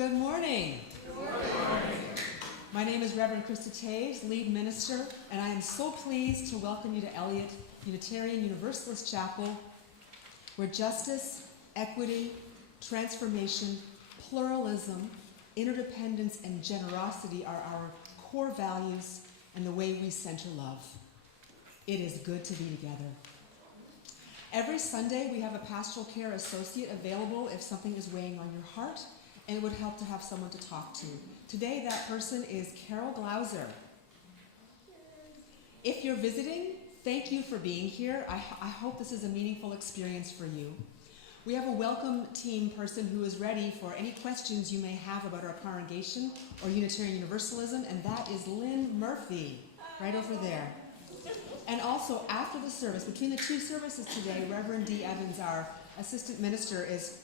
Good morning. Good morning. My name is Reverend Krista Taves, lead minister, and I am so pleased to welcome you to Eliot Unitarian Universalist Chapel, where justice, equity, transformation, pluralism, interdependence, and generosity are our core values and the way we center love. It is good to be together. Every Sunday, we have a pastoral care associate available if something is weighing on your heart, and it would help to have someone to talk to. Today, that person is Carol Glauser. If you're visiting, thank you for being here. I hope this is a meaningful experience for you. We have a welcome team person who is ready for any questions you may have about our congregation or Unitarian Universalism, and that is Lynn Murphy, right over there. And also, after the service, between the two services today, Reverend D. Evans, our assistant minister, is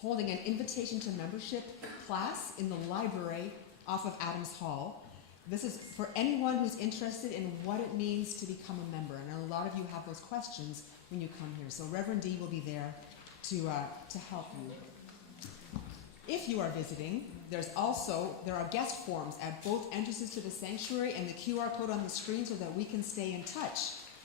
holding an invitation to membership class in the library off of Adams Hall. This is for anyone who's interested in what it means to become a member. And a lot of you have those questions when you come here. So Reverend D will be there to help you. If you are visiting, there are guest forms at both entrances to the sanctuary and the QR code on the screen so that we can stay in touch.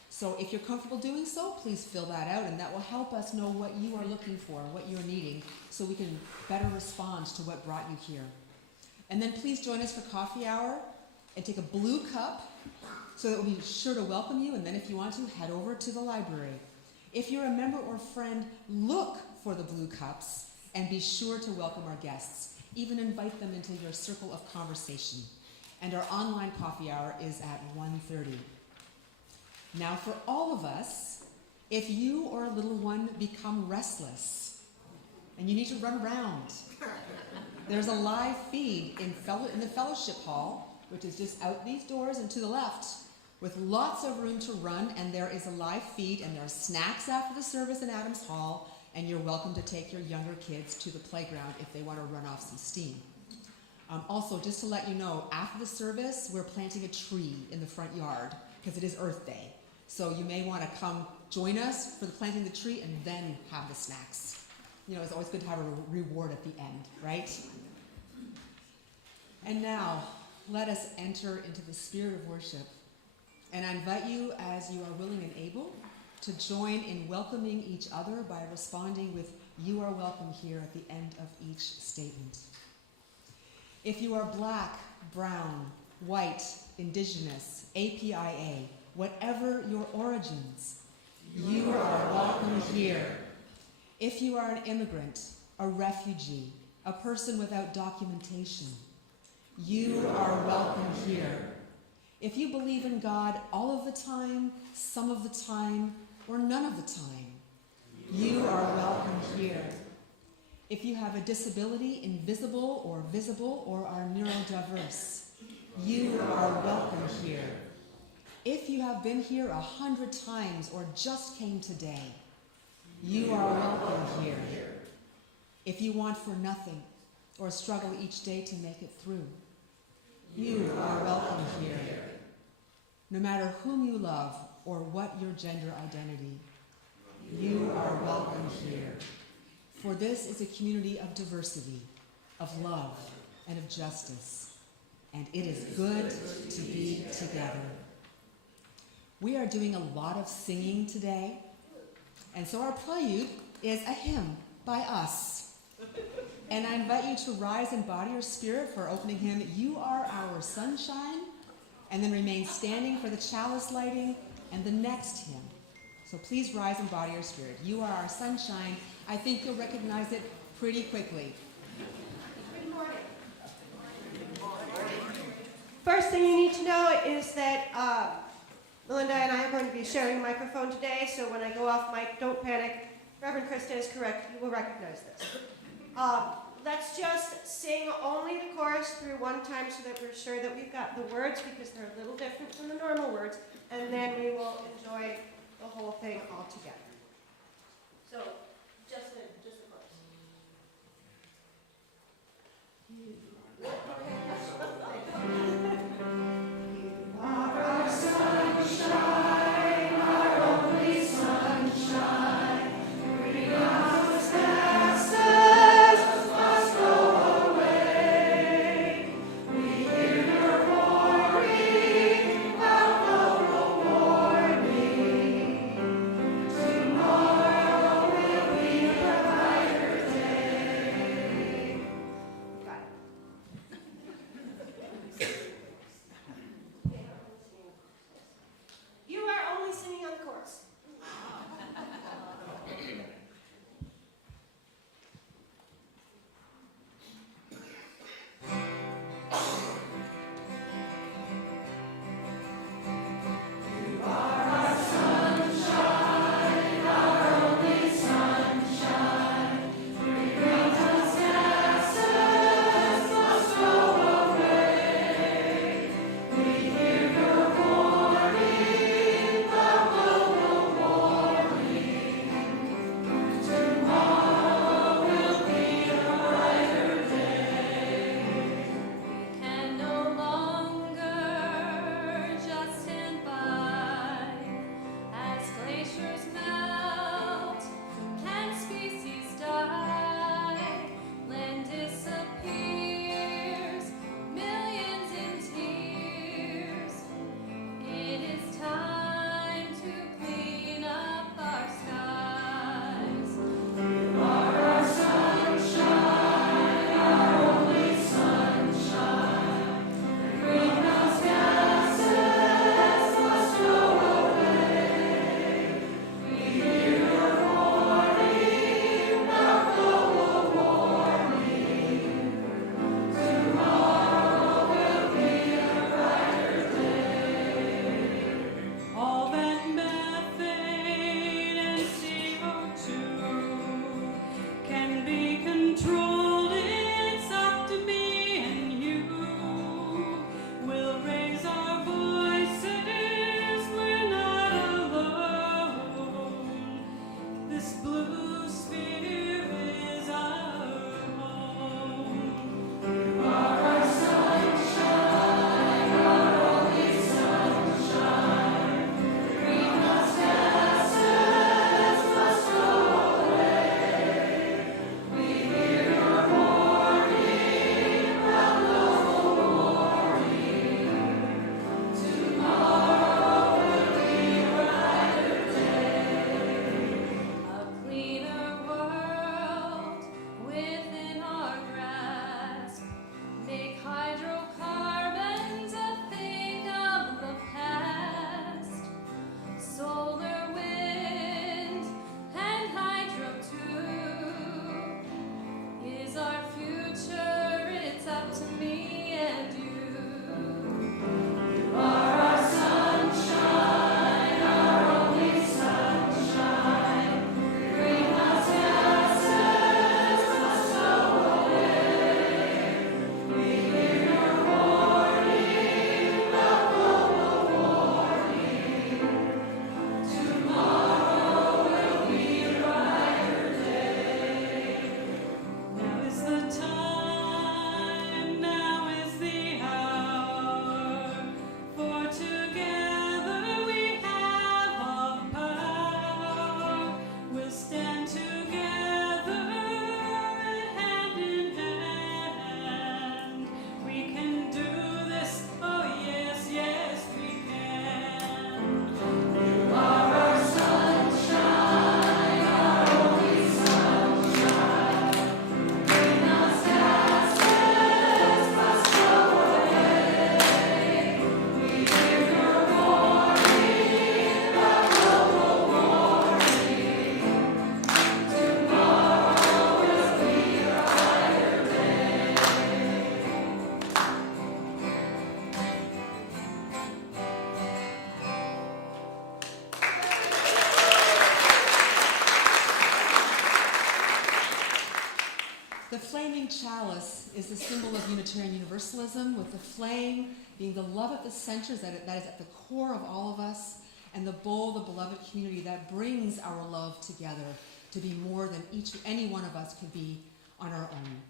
So if you're comfortable doing so, please fill that out, and that will help us know what you are looking for, what you're needing, so we can better respond to what brought you here. And then please join us for coffee hour and take a blue cup so that we'll be sure to welcome you, and then if you want to, head over to the library. If you're a member or friend, look for the blue cups and be sure to welcome our guests. Even invite them into your circle of conversation. And our online coffee hour is at 1:30. Now for all of us, if you or a little one become restless and you need to run around, there's a live feed in the fellowship hall, which is just out these doors and to the left, with lots of room to run, and there is a live feed, and there are snacks after the service in Adams Hall, and you're welcome to take your younger kids to the playground if they want to run off some steam. Also, just to let you know, after the service, we're planting a tree in the front yard because it is Earth Day. So you may want to come join us for the planting of the tree and then have the snacks. You know, it's always good to have a reward at the end, right? And now, let us enter into the spirit of worship. And I invite you, as you are willing and able, to join in welcoming each other by responding with, "You are welcome here" at the end of each statement. If you are black, brown, white, indigenous, APIA, whatever your origins, you are welcome here. If you are an immigrant, a refugee, a person without documentation, you are welcome here. If you believe in God all of the time, some of the time, or none of the time, you are welcome here. If you have a disability, invisible or visible, or are neurodiverse, you are welcome here. If you have been here 100 times or just came today, you are welcome here. If you want for nothing or struggle each day to make it through, you are welcome here. No matter whom you love or what your gender identity, you are welcome here. For this is a community of diversity, of love, and of justice, and it is good to be together. We are doing a lot of singing today, and so our prelude is a hymn by us. And I invite you to rise in body or spirit for opening hymn, "You Are Our Sunshine," and then remain standing for the chalice lighting and the next hymn. So please rise in body or spirit. "You Are Our Sunshine." I think you'll recognize it pretty quickly. Good morning. First thing you need to know is that Melinda and I are going to be sharing a microphone today, so when I go off mic, don't panic. Reverend Krista is correct. You will recognize this. Let's just sing only the chorus through one time so that we're sure that we've got the words, because they're a little different from the normal words, and then we will enjoy the whole thing all together. So, just the chorus. You are our sunshine, our only sunshine. Bring us pastors must go away. green chalice is the symbol of Unitarian Universalism, with the flame being the love at the center that is at the core of all of us, and the bowl, the beloved community that brings our love together to be more than any one of us could be on our own.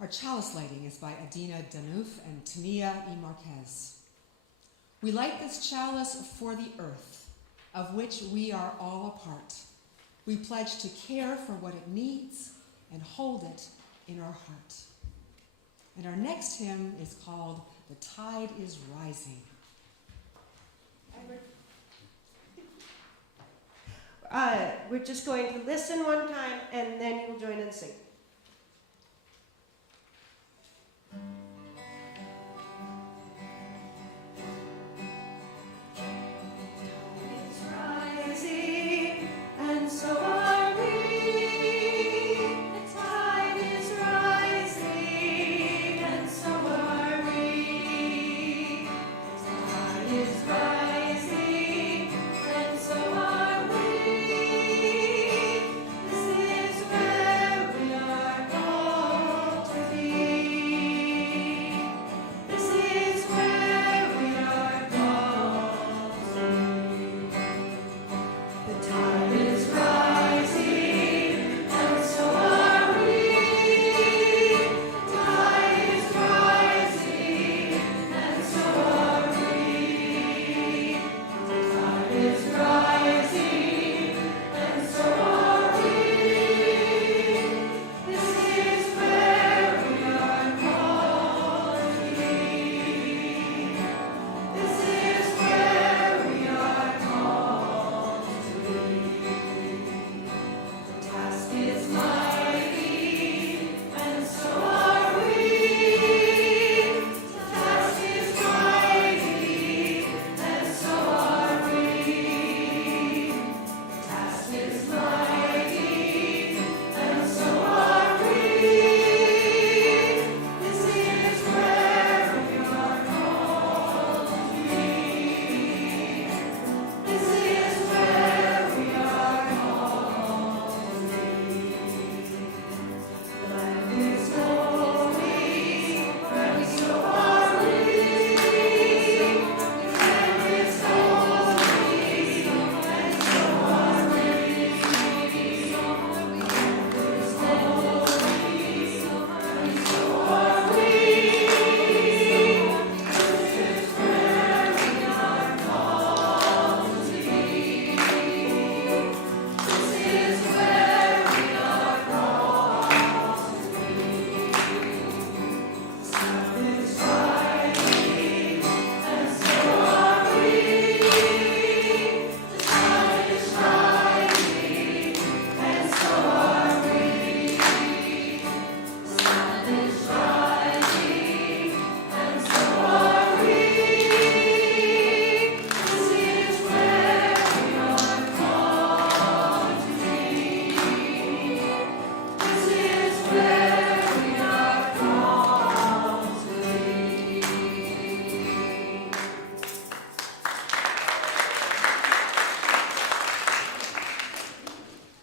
Our chalice lighting is by Adina Danouf and Tania E. Marquez. We light this chalice for the earth, of which we are all a part. We pledge to care for what it needs and hold it in our heart. And our next hymn is called "The Tide is Rising." We're just going to listen one time, and then you'll join and sing.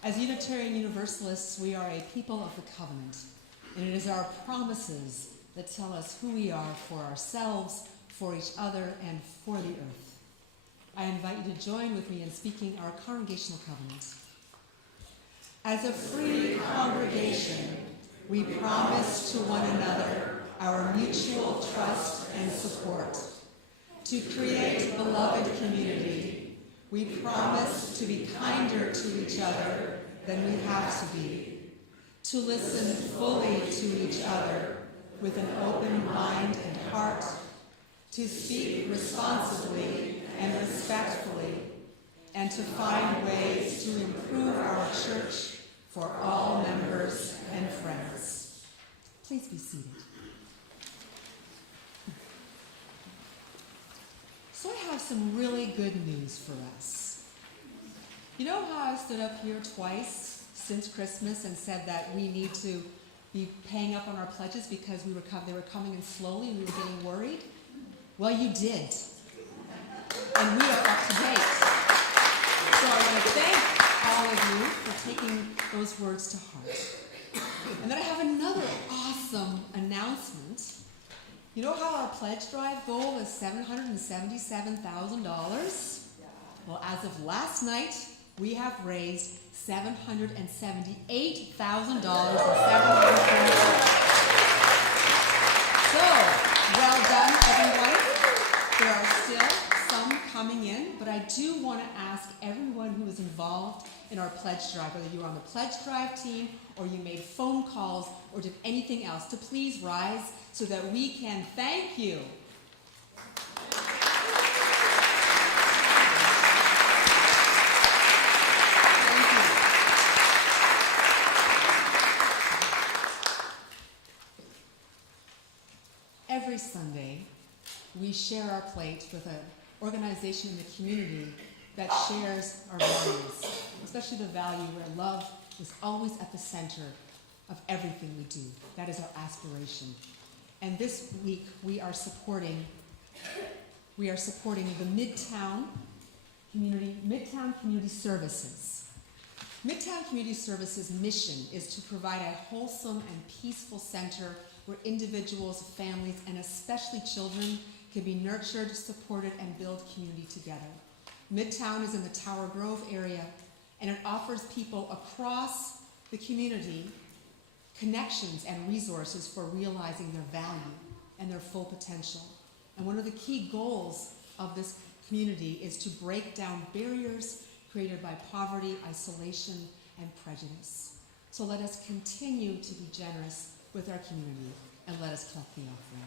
As Unitarian Universalists, we are a people of the covenant, and it is our promises that tell us who we are for ourselves, for each other, and for the earth. I invite you to join with me in speaking our congregational covenant. As a free congregation, we promise to one another our mutual trust and support. To create beloved community, we promise to be kinder to each other than we have to be, to listen fully to each other with an open mind and heart, to speak responsibly and respectfully, and to find ways to improve our church for all members and friends. Please be seated. So I have some really good news for us. You know how I stood up here twice since Christmas and said that we need to be paying up on our pledges because they were coming in slowly and we were getting worried? Well, you did. And we are up to date. So I want to thank all of you for taking those words to heart. And then I have another awesome announcement. You know how our pledge drive goal is $777,000? Well, as of last night, we have raised $778,000. So, well done, everyone. There are still some coming in, but I do want to ask everyone who is involved in our pledge drive, whether you were on the pledge drive team or you made phone calls or did anything else, to please rise so that we can thank you. Every Sunday, we share our plate with an organization in the community that shares our values, especially the value where love is always at the center of everything we do. That is our aspiration. And this week, we are supporting the Midtown Community Services. Midtown Community Services' mission is to provide a wholesome and peaceful center where individuals, families, and especially children can be nurtured, supported, and build community together. Midtown is in the Tower Grove area, and it offers people across the community connections and resources for realizing their value and their full potential. And one of the key goals of this community is to break down barriers created by poverty, isolation, and prejudice. So let us continue to be generous with our community, and let us collect the offering.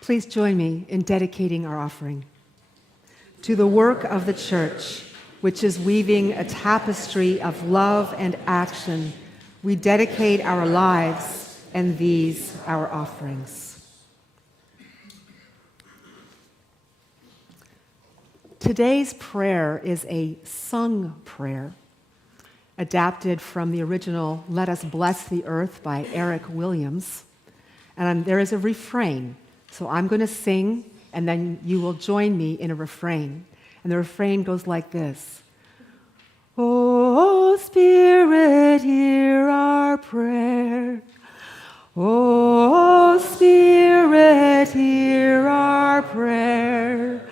Please join me in dedicating our offering. To the work of the Church, which is weaving a tapestry of love and action, we dedicate our lives and these our offerings. Today's prayer is a sung prayer, adapted from the original Let Us Bless the Earth by Eric Williams. And there is a refrain. So I'm going to sing, and then you will join me in a refrain. And the refrain goes like this. Oh, Spirit, hear our prayer. Oh, Spirit, hear our prayer.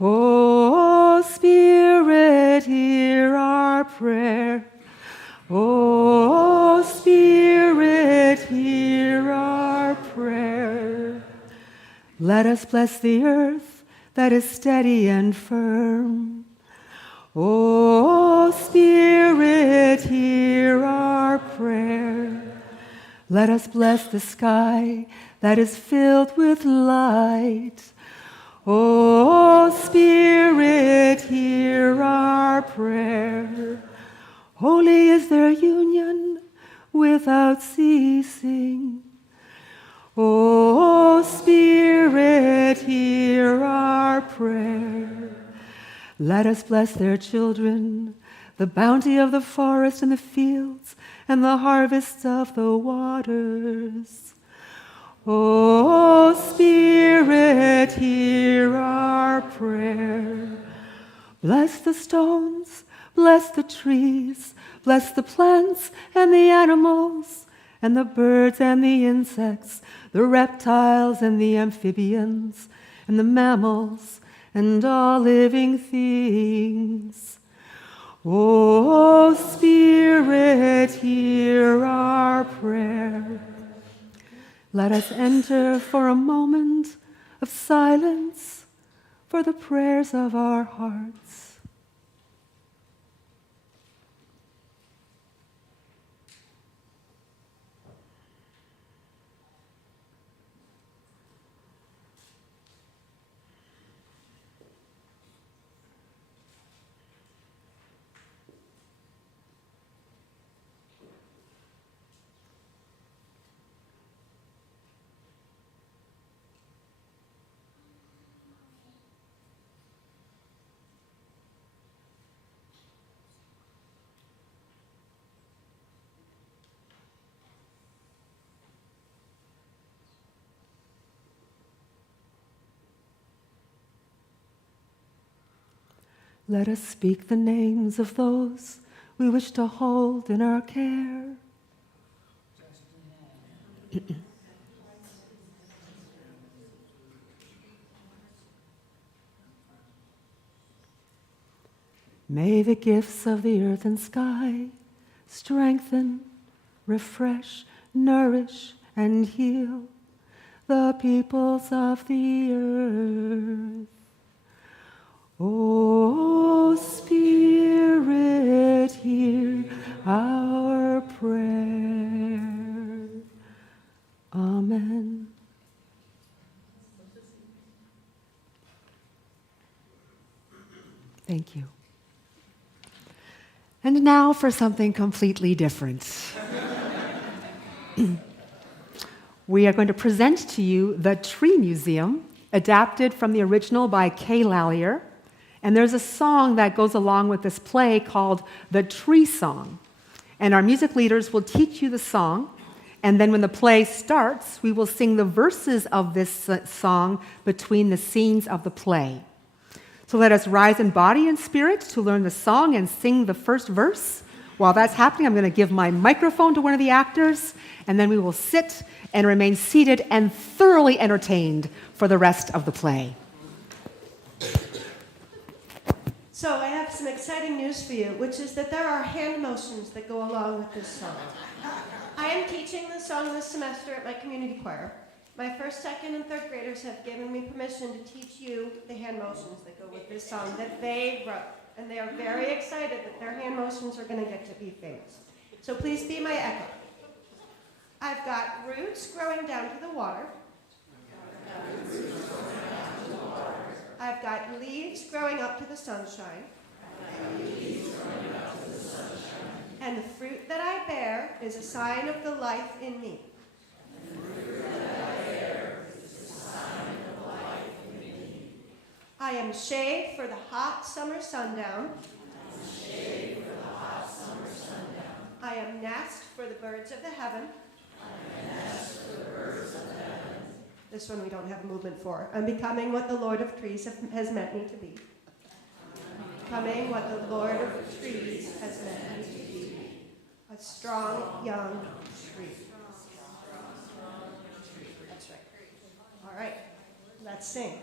Oh, Spirit, hear our prayer. Oh, Spirit, hear our prayer. Let us bless the earth that is steady and firm. Oh, Spirit, hear our prayer. Let us bless the sky that is filled with light. Oh, Spirit, hear our prayer. Holy is their union without ceasing. Oh, Spirit, hear our prayer. Let us bless their children, the bounty of the forest and the fields, and the harvest of the waters. O Spirit, hear our prayer. Bless the stones, bless the trees, bless the plants and the animals, and the birds and the insects, the reptiles and the amphibians, and the mammals, and all living things. O Spirit, hear our prayer. Let us enter for a moment of silence for the prayers of our hearts. Let us speak the names of those we wish to hold in our care. May the gifts of the earth and sky strengthen, refresh, nourish, and heal the peoples of the earth. O Spirit, hear our prayer. Amen. Thank you. And now for something completely different. We are going to present to you The Tree Museum, adapted from the original by Kay Lallier. And there's a song that goes along with this play called The Tree Song. And our music leaders will teach you the song, and then when the play starts, we will sing the verses of this song between the scenes of the play. So let us rise in body and spirit to learn the song and sing the first verse. While that's happening, I'm going to give my microphone to one of the actors, and then we will sit and remain seated and thoroughly entertained for the rest of the play. So I have some exciting news for you, which is that there are hand motions that go along with this song. I am teaching this song this semester at my community choir. My first, second, and third graders have given me permission to teach you the hand motions that go with this song that they wrote. And they are very excited that their hand motions are going to get to be famous. So please be my echo. I've got roots growing down to the water. I've got leaves growing up to the sunshine. And the fruit that I bear is a sign of the life in me. I am shade for the hot summer sundown. I am nest for the birds of the heaven. This one we don't have a movement for. I'm becoming what the Lord of Trees has meant me to be. Becoming what the Lord of Trees has meant me to be. A strong, young tree. That's right. All right, let's sing.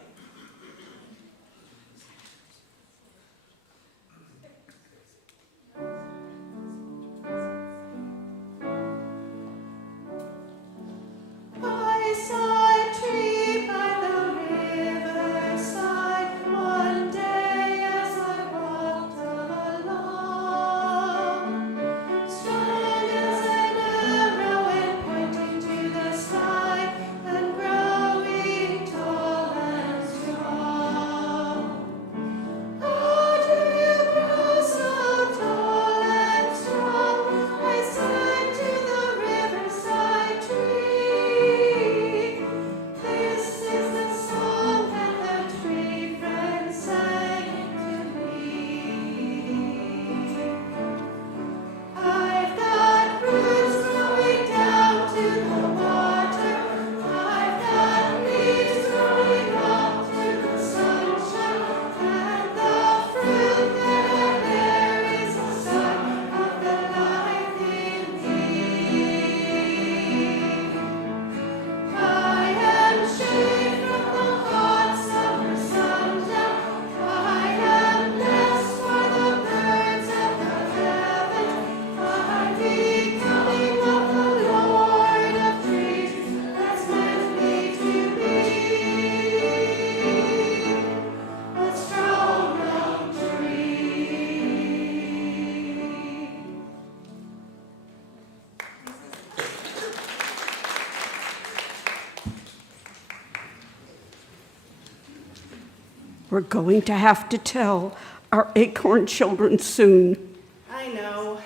We're going to have to tell our acorn children soon. I know,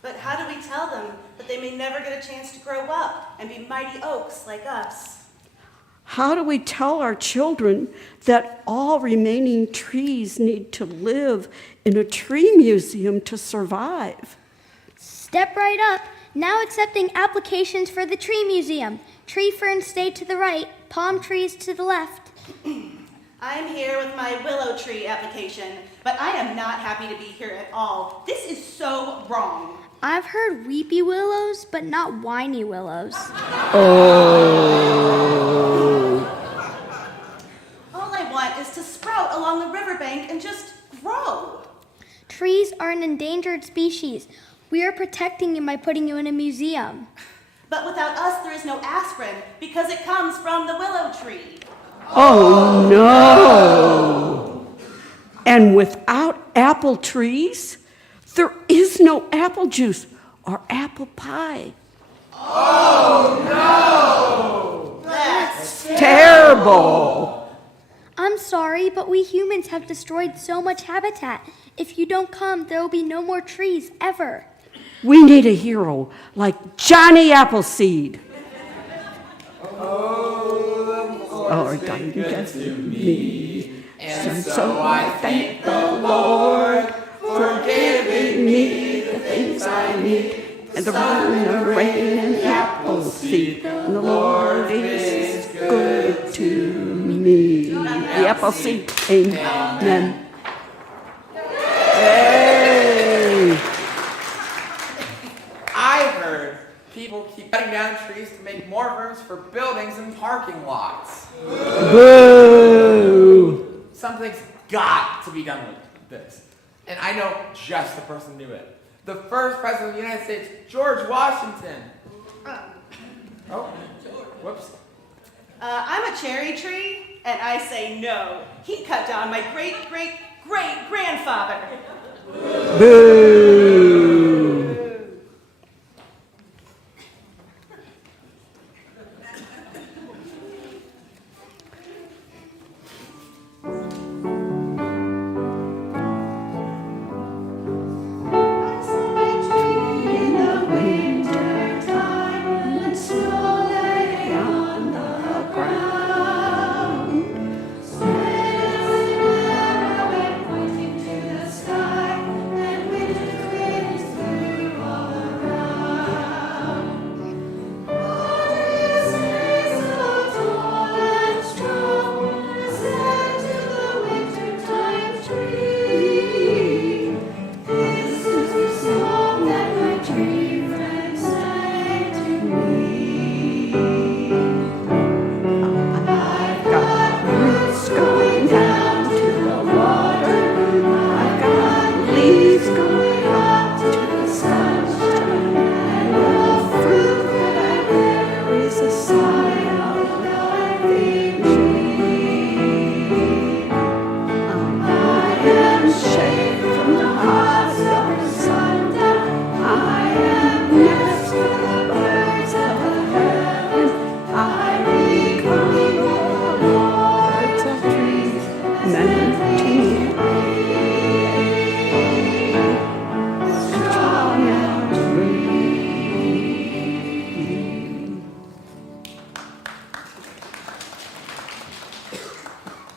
but how do we tell them that they may never get a chance to grow up and be mighty oaks like us? How do we tell our children that all remaining trees need to live in a tree museum to survive? Step right up. Now accepting applications for the tree museum. Tree ferns stay to the right, palm trees to the left. I'm here with my willow tree application, but I am not happy to be here at all. This is so wrong. I've heard weepy willows, but not whiny willows. All I want is to sprout along the riverbank and just grow. Trees are an endangered species. We are protecting you by putting you in a museum. But without us, there is no aspirin because it comes from the willow tree. Oh no! And without apple trees, there is no apple juice or apple pie. That's Terrible! I'm sorry, but we humans have destroyed so much habitat. If you don't come, there will be no more trees ever. We need a hero like Johnny Appleseed. Oh, God, you guys me. And so I thank the Lord for giving me the things I need. And the moon, the rain, and the apple seed. And the Lord is good to me. The apple seed, amen. Hey! I heard people keep cutting down trees to make more rooms for buildings and parking lots. Boo! Something's got to be done with this. And I know just the person who knew it. The first president of the United States, George Washington. Oh, whoops. I'm a cherry tree, and I say no. He cut down my great-great-great-grandfather. Boo!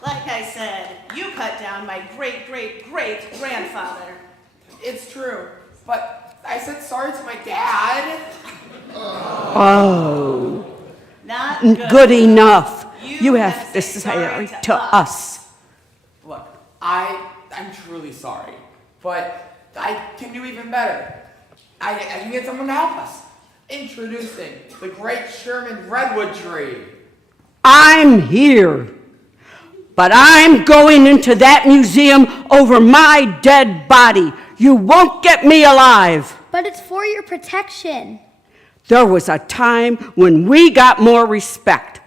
Like I said, you cut down my great-great-great-grandfather. It's true, but I said sorry to my dad. Oh, Not good. good enough. You You have have to to say say sorry sorry to to us. Look, I'm truly sorry, but I can do even better. I can get someone to help us. Introducing the Great Sherman Redwood Tree. I'm here, but I'm going into that museum over my dead body. You won't get me alive. But it's for your protection. There was a time when we got more respect.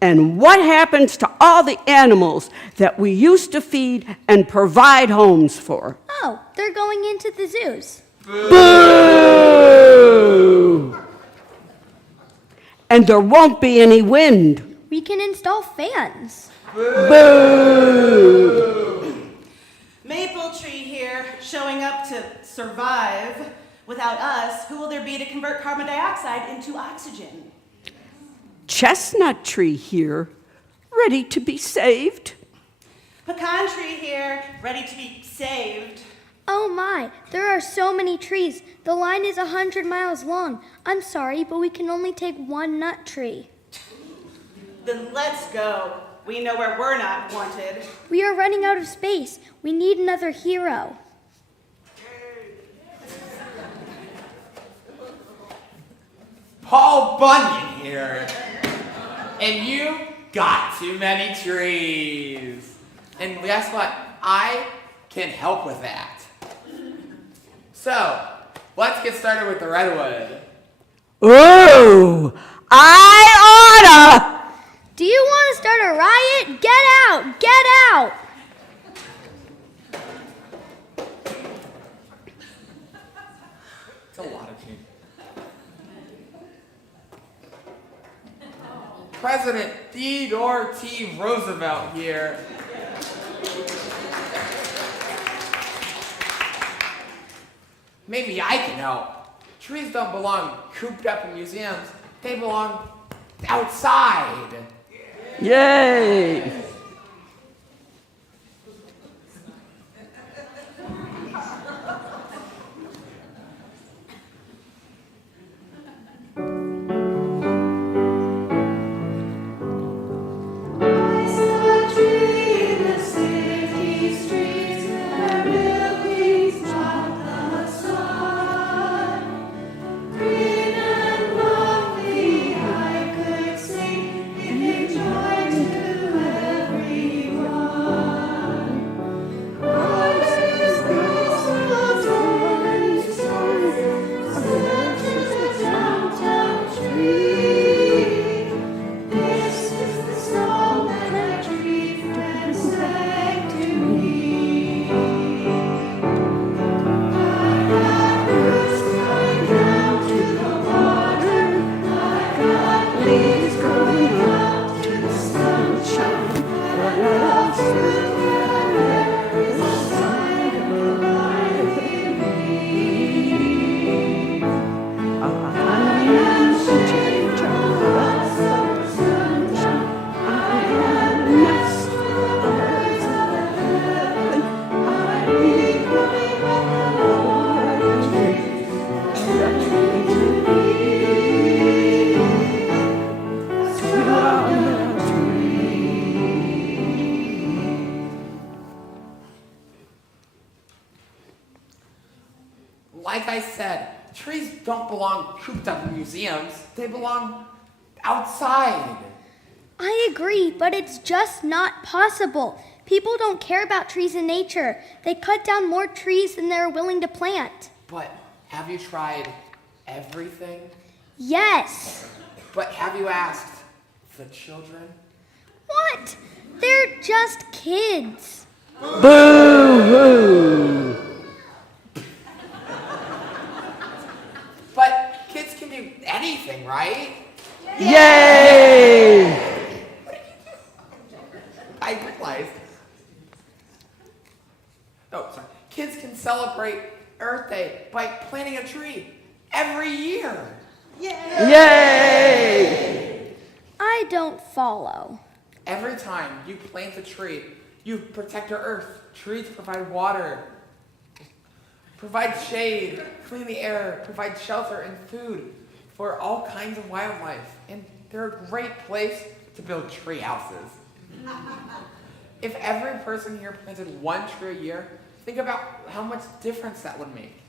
And what happens to all the animals that we used to feed and provide homes for? Oh, they're going into the zoos. Boo! And there won't be any wind. We can install fans. Boo! Maple tree here, showing up to survive. Without us, who will there be to convert carbon dioxide into oxygen? Chestnut tree here, ready to be saved. Pecan tree here, ready to be saved. Oh my, there are so many trees. The line is 100 miles long. I'm sorry, but we can only take one nut tree. Then let's go. We know where we're not wanted. We are running out of space. We need another hero. Paul Bunyan here. And you got too many trees. And guess what? I can help with that. So, let's get started with the redwood. Ooh, I oughta! Do you want to start a riot? Get out! Get out! It's a lot of trees. President Theodore T. Roosevelt here. Maybe I can help. Trees don't belong cooped up in museums. They belong outside. Yay! Like I said, trees don't belong cooped up in museums. They belong outside. I agree, but it's just not possible. People don't care about trees in nature. They cut down more trees than they're willing to plant. But have you tried everything? Yes. But have you asked the children? What? They're just kids. Boo-hoo! But kids can do anything, right? Yay! I realized. Oh, sorry. Kids can celebrate Earth Day by planting a tree every year. Yay! I don't follow. Every time you plant a tree, you protect our Earth. Trees provide water, provide shade, clean the air, provide shelter and food for all kinds of wildlife. And they're a great place to build tree houses. If every person here planted one tree a year, think about how much difference that would make.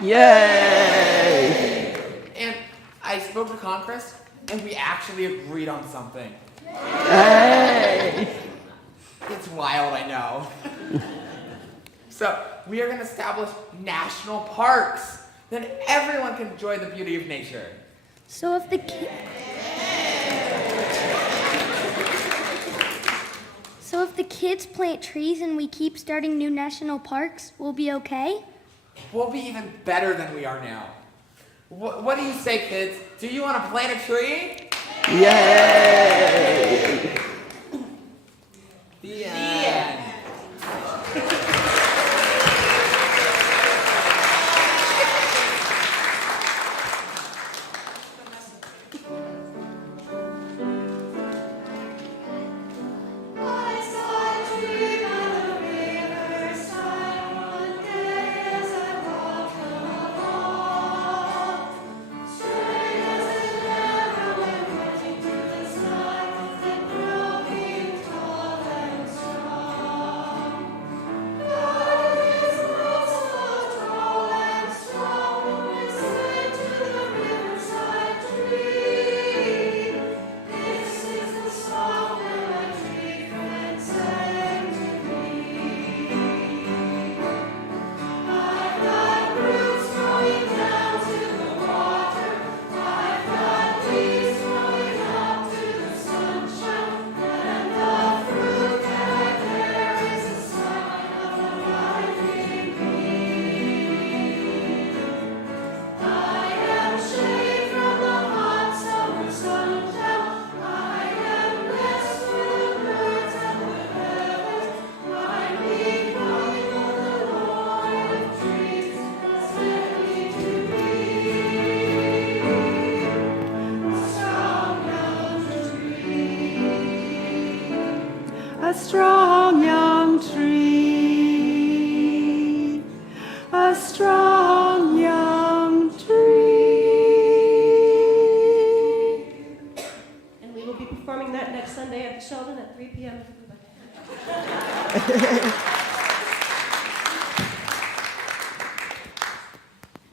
Yay! And I spoke to Congress, and we actually agreed on something. Hey! It's wild, I know. So, we are going to establish national parks. Then everyone can enjoy the beauty of nature. So if the kids plant trees and we keep starting new national parks, we'll be okay? We'll be even better than we are now. What do you say, kids? Do you want to plant a tree? Yay!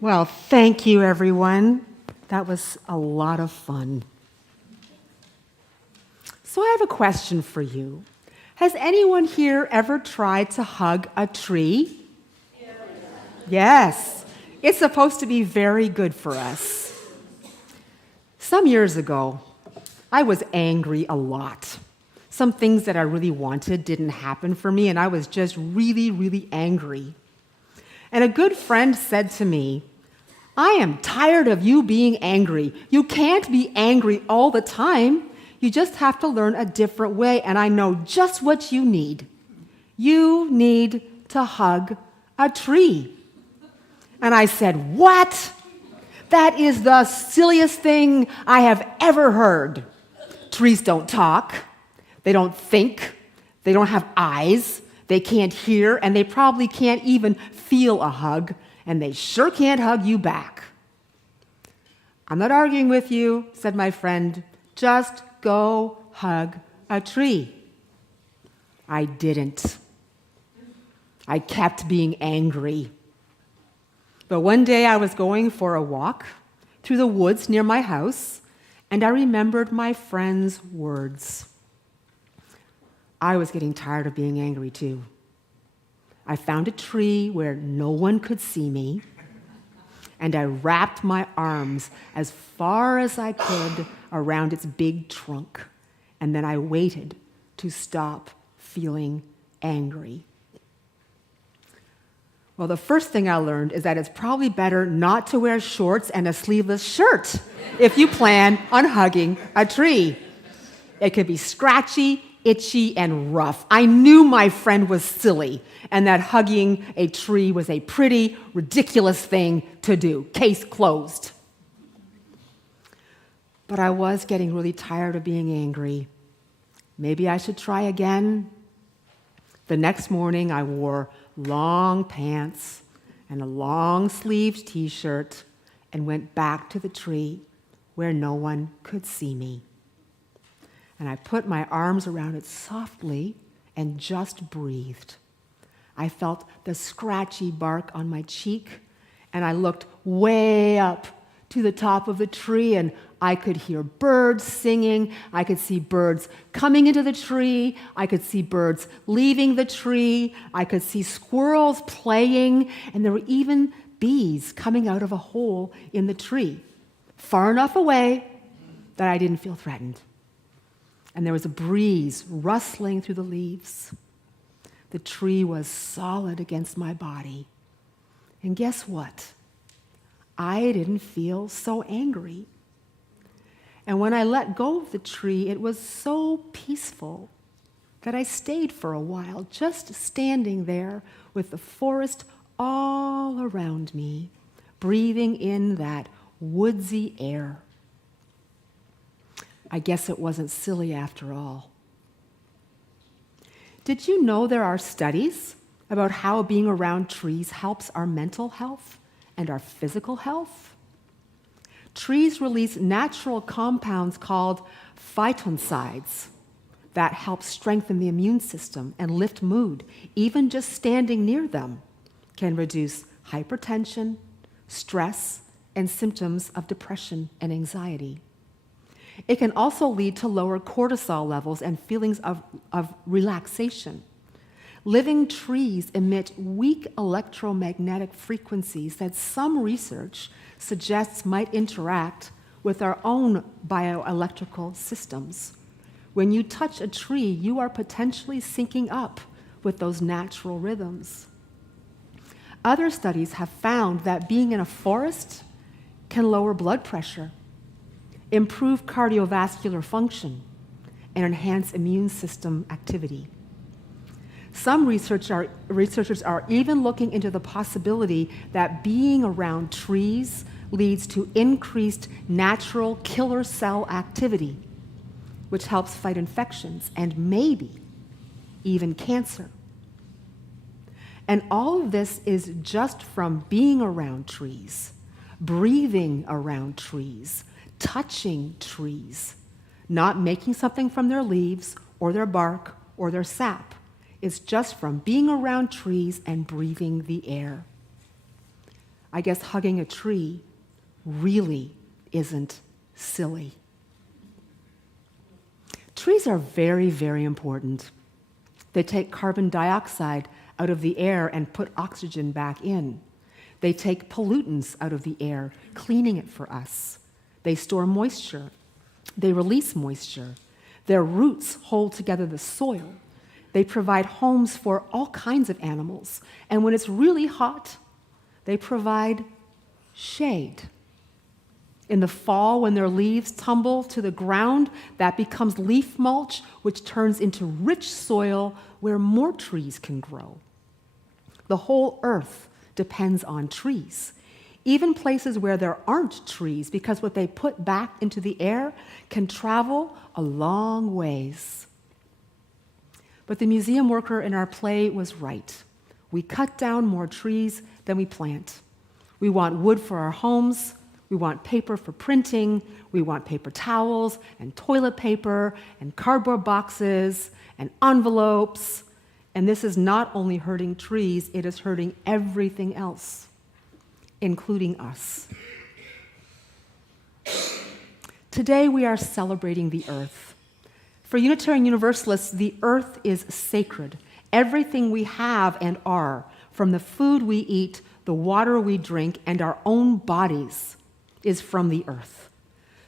Well, thank you, everyone. That was a lot of fun. So I have a question for you. Has anyone here ever tried to hug a tree? Yes. It's supposed to be very good for us. Some years ago, I was angry a lot. Some things that I really wanted didn't happen for me, and I was just really, really angry. And a good friend said to me, I am tired of you being angry. You can't be angry all the time. You just have to learn a different way, and I know just what you need. You need to hug a tree. And I said, what? That is the silliest thing I have ever heard. Trees don't talk. They don't think. They don't have eyes. They can't hear, and they probably can't even feel a hug, and they sure can't hug you back. I'm not arguing with you, said my friend. Just go hug a tree. I didn't. I kept being angry. But one day I was going for a walk through the woods near my house, and I remembered my friend's words. I was getting tired of being angry too. I found a tree where no one could see me, and I wrapped my arms as far as I could around its big trunk, and then I waited to stop feeling angry. Well, the first thing I learned is that it's probably better not to wear shorts and a sleeveless shirt if you plan on hugging a tree. It could be scratchy, itchy, and rough. I knew my friend was silly and that hugging a tree was a pretty ridiculous thing to do. Case closed. But I was getting really tired of being angry. Maybe I should try again. The next morning, I wore long pants and a long-sleeved t-shirt and went back to the tree where no one could see me. And I put my arms around it softly and just breathed. I felt the scratchy bark on my cheek, and I looked way up to the top of the tree, and I could hear birds singing. I could see birds coming into the tree. I could see birds leaving the tree. I could see squirrels playing, and there were even bees coming out of a hole in the tree, far enough away that I didn't feel threatened. And there was a breeze rustling through the leaves. The tree was solid against my body. And guess what? I didn't feel so angry. And when I let go of the tree, it was so peaceful that I stayed for a while, just standing there with the forest all around me, breathing in that woodsy air. I guess it wasn't silly after all. Did you know there are studies about how being around trees helps our mental health and our physical health? Trees release natural compounds called phytoncides that help strengthen the immune system and lift mood. Even just standing near them can reduce hypertension, stress, and symptoms of depression and anxiety. It can also lead to lower cortisol levels and feelings of relaxation. Living trees emit weak electromagnetic frequencies that some research suggests might interact with our own bioelectrical systems. When you touch a tree, you are potentially syncing up with those natural rhythms. Other studies have found that being in a forest can lower blood pressure, improve cardiovascular function, and enhance immune system activity. Some researchers are even looking into the possibility that being around trees leads to increased natural killer cell activity, which helps fight infections and maybe even cancer. And all of this is just from being around trees, breathing around trees, touching trees, not making something from their leaves or their bark or their sap. is just from being around trees and breathing the air. I guess hugging a tree really isn't silly. Trees are very, very important. They take carbon dioxide out of the air and put oxygen back in. They take pollutants out of the air, cleaning it for us. They store moisture. They release moisture. Their roots hold together the soil. They provide homes for all kinds of animals. And when it's really hot, they provide shade. In the fall, when their leaves tumble to the ground, that becomes leaf mulch, which turns into rich soil where more trees can grow. The whole earth depends on trees, even places where there aren't trees, because what they put back into the air can travel a long ways. But the museum worker in our play was right. We cut down more trees than we plant. We want wood for our homes. We want paper for printing. We want paper towels and toilet paper and cardboard boxes and envelopes. And this is not only hurting trees, it is hurting everything else, including us. Today we are celebrating the earth. For Unitarian Universalists, the earth is sacred. Everything we have and are, from the food we eat, the water we drink, and our own bodies, is from the earth.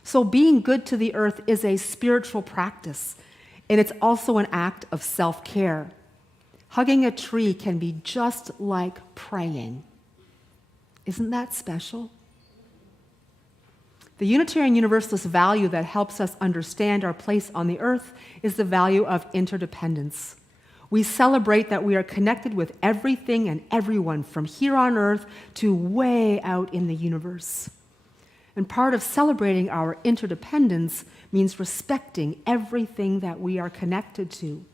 So being good to the earth is a spiritual practice, and it's also an act of self-care. Hugging a tree can be just like praying. Isn't that special? The Unitarian Universalist value that helps us understand our place on the earth is the value of interdependence. We celebrate that we are connected with everything and everyone from here on earth to way out in the universe. And part of celebrating our interdependence means respecting everything that we are connected to.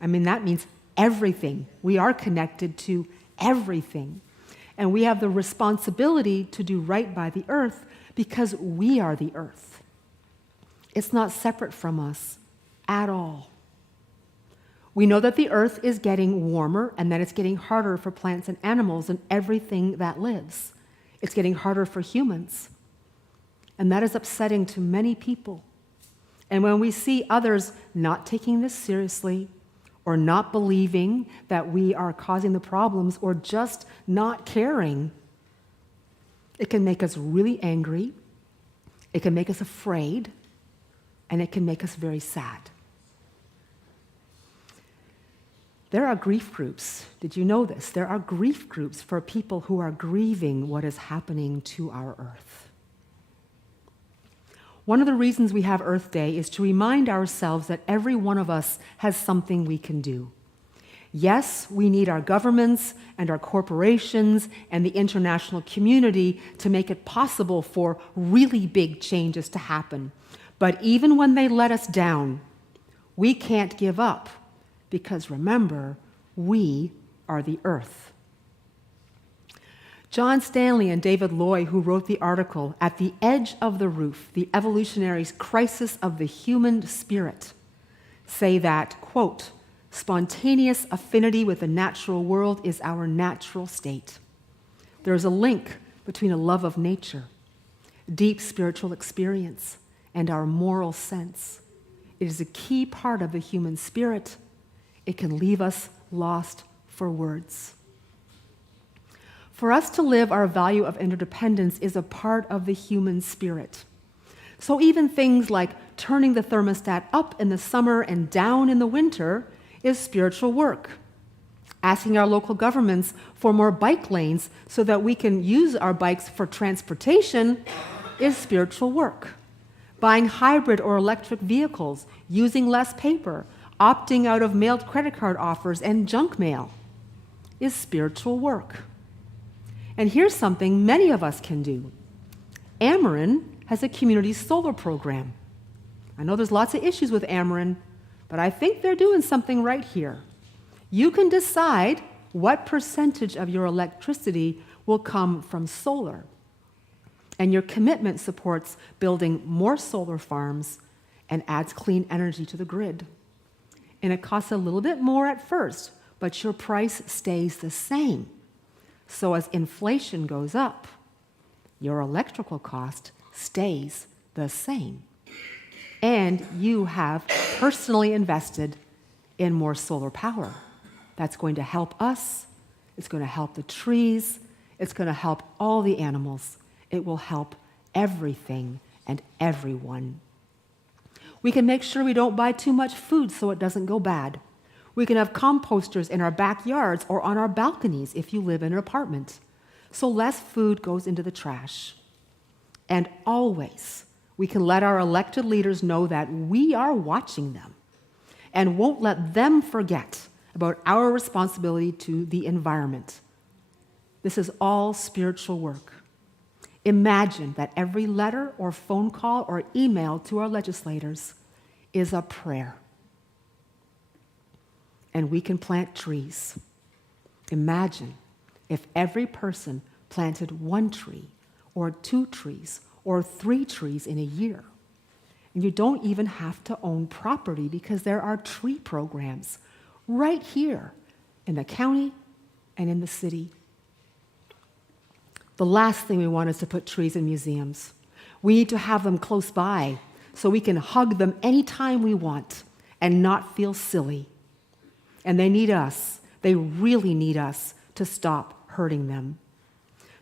That means everything. We are connected to everything. And we have the responsibility to do right by the earth because we are the earth. It's not separate from us at all. We know that the earth is getting warmer and that it's getting harder for plants and animals and everything that lives. It's getting harder for humans. And that is upsetting to many people. And when we see others not taking this seriously, or not believing that we are causing the problems, or just not caring, it can make us really angry, it can make us afraid, and it can make us very sad. There are grief groups. Did you know this? There are grief groups for people who are grieving what is happening to our earth. One of the reasons we have Earth Day is to remind ourselves that every one of us has something we can do. Yes, we need our governments and our corporations and the international community to make it possible for really big changes to happen. But even when they let us down, we can't give up because remember, we are the earth. John Stanley and David Loy, who wrote the article, At the Edge of the Roof, the Evolutionary Crisis of the Human Spirit, say that, quote, spontaneous affinity with the natural world is our natural state. There is a link between a love of nature, deep spiritual experience, and our moral sense. It is a key part of the human spirit. It can leave us lost for words. For us to live our value of interdependence is a part of the human spirit. So even things like turning the thermostat up in the summer and down in the winter is spiritual work. Asking our local governments for more bike lanes so that we can use our bikes for transportation is spiritual work. Buying hybrid or electric vehicles, using less paper, opting out of mailed credit card offers and junk mail is spiritual work. And here's something many of us can do. Ameren has a community solar program. I know there's lots of issues with Ameren, but I think they're doing something right here. You can decide what percentage of your electricity will come from solar. And your commitment supports building more solar farms and adds clean energy to the grid. and it costs a little bit more at first, but your price stays the same. So as inflation goes up, your electrical cost stays the same. And you have personally invested in more solar power. That's going to help us. It's going to help the trees. It's going to help all the animals. It will help everything and everyone. We can make sure we don't buy too much food so it doesn't go bad. We can have composters in our backyards or on our balconies if you live in an apartment, so less food goes into the trash. And always, we can let our elected leaders know that we are watching them and won't let them forget about our responsibility to the environment. This is all spiritual work. Imagine that every letter or phone call or email to our legislators is a prayer. And we can plant trees. Imagine if every person planted 1 tree or 2 trees or 3 trees in a year. And you don't even have to own property because there are tree programs right here in the county and in the city. The last thing we want is to put trees in museums. We need to have them close by so we can hug them anytime we want and not feel silly. And they need us. They really need us to stop hurting them.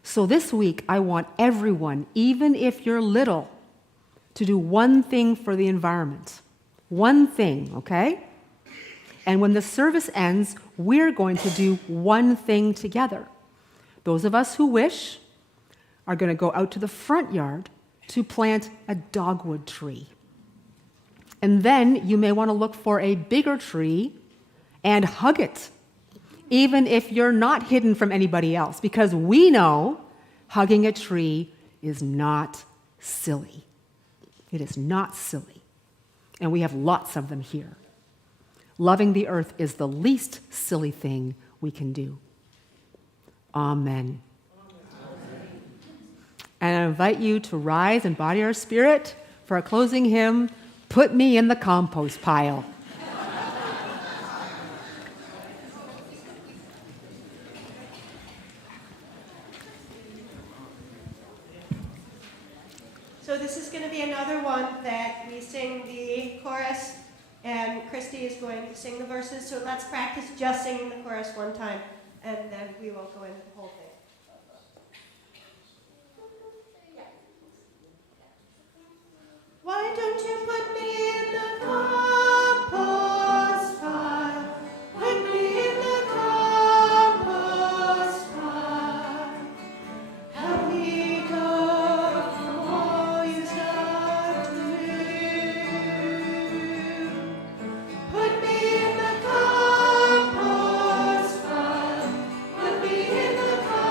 So this week, I want everyone, even if you're little, to do one thing for the environment. One thing, okay? And when the service ends, we're going to do one thing together. Those of us who wish are going to go out to the front yard to plant a dogwood tree. And then you may want to look for a bigger tree and hug it, even if you're not hidden from anybody else, because we know hugging a tree is not silly. It is not silly. And we have lots of them here. Loving the earth is the least silly thing we can do. Amen. And I invite you to rise in body or spirit for our closing hymn, Put Me in the Compost Pile. So this is going to be another one that we sing the chorus, and Christy is going to sing the verses. So let's practice just singing the chorus one time, and then we will go into the whole thing. Why don't you put me in the compost pile? Put me in the compost pile. Help me go from all you start to do. Put me in the compost pile. Put me in the compost pile.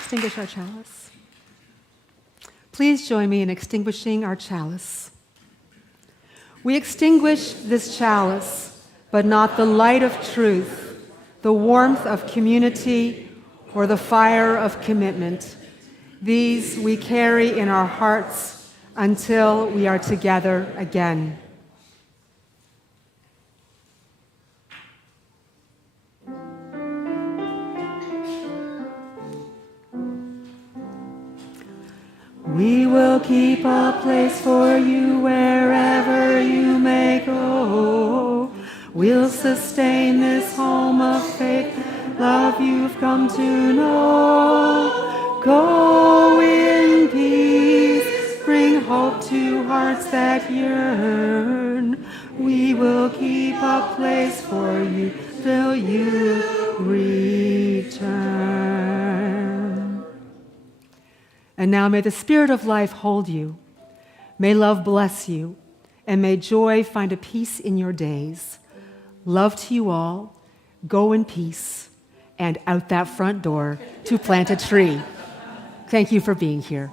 extinguish our chalice? Please join me in extinguishing our chalice. We extinguish this chalice, but not the light of truth, the warmth of community, or the fire of commitment. These we carry in our hearts until we are together again. We will keep a place for you wherever you may go. We'll sustain this home of faith, love you've come to know. Go in peace, bring hope to hearts that yearn. We will keep a place for you till you return. And now may the Spirit of life hold you. May love bless you, and may joy find a peace in your days. Love to you all. Go in peace, and out that front door to plant a tree. Thank you for being here.